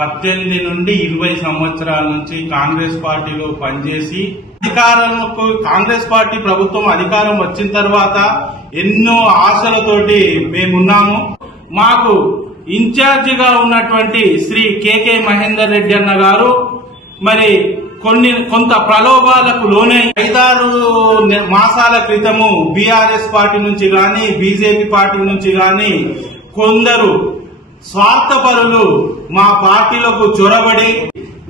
18 నుండి 20 సంవత్సరాల నుంచి కాంగ్రెస్ పార్టీలో పనిచేసి కాంగ్రెస్ పార్టీ ప్రభుత్వం అధికారం వచ్చిన తర్వాత ఎన్నో ఆశలతోటి మేమున్నాము. మాకు ఇన్ఛార్జిగా ఉన్నటువంటి శ్రీ కేకే మహేందర్ రెడ్డి అన్న గారు మరి కొంత ప్రలోభాలకు లోనే 5-6 మాసాల క్రితము బీఆర్ఎస్ పార్టీ నుంచి గాని బీజేపీ పార్టీ నుంచి గాని కొందరు స్వార్థపరులు మా పార్టీలకు చొరబడి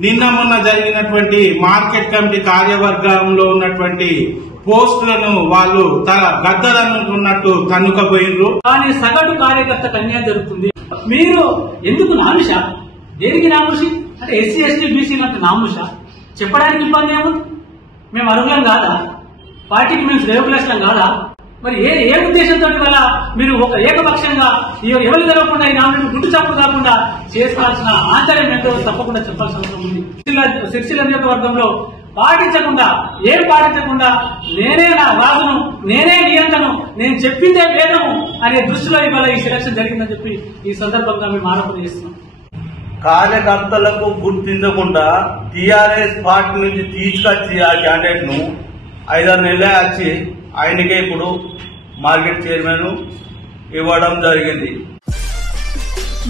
నిన్న మొన్న జరిగినటువంటి మార్కెట్ కమిటీ కార్యవర్గంలో ఉన్నటువంటి పోస్టులను వాళ్ళు తల గద్దలనుకున్నట్టు తన్నుకపోయినరు. కానీ సగటు కార్యకర్తకు అన్యాయం జరుగుతుంది. మీరు ఎందుకు నాముష? దేనికి నాముషి అంటే ఎస్సీ ఎస్టీ బీసీలు అంటే నాముష చెప్పడానికి ఇబ్బంది ఏముంది? మేము అర్హులం కాదా? పార్టీకి మేము శ్రేయోభిలాషం కాదా? మరి ఏ ఉద్దేశంతో వల్ల మీరు ఒక ఏకపక్షంగా ఎవరు తెలవకుండా ఈ నామినేషన్ గుట్టు చప్పుడు కాకుండా చేసుకోవాల్సిన ఆంతర్యం ఏంటో తప్పకుండా చెప్పాల్సిన అవసరం ఉంది. సిరిసిల్ల నియోజకవర్గంలో పాటించకుండా నేనే నా రాజును, నేనే నియంత్రణను, నేను చెప్పిందే వేదము అనే దృష్టిలో ఇవాళ ఈ సెలక్షన్ జరిగిందని చెప్పి ఈ సందర్భంగా మేము ఆరోపణ చేస్తున్నాం. కార్యకర్తలకు గుర్తించకుండా టీఆర్ఎస్ పార్టీ నుంచి తీసుకొచ్చి ఆ క్యాండిడేట్ ను 5-6 నెలలే వచ్చి ఆయనకే ఇప్పుడు మార్కెట్ చైర్మన్ ఇవ్వడం జరిగింది.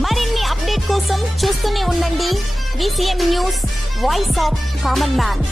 మరిన్ని అప్డేట్ కోసం చూస్తూనే ఉండండి VCM news, voice of common man.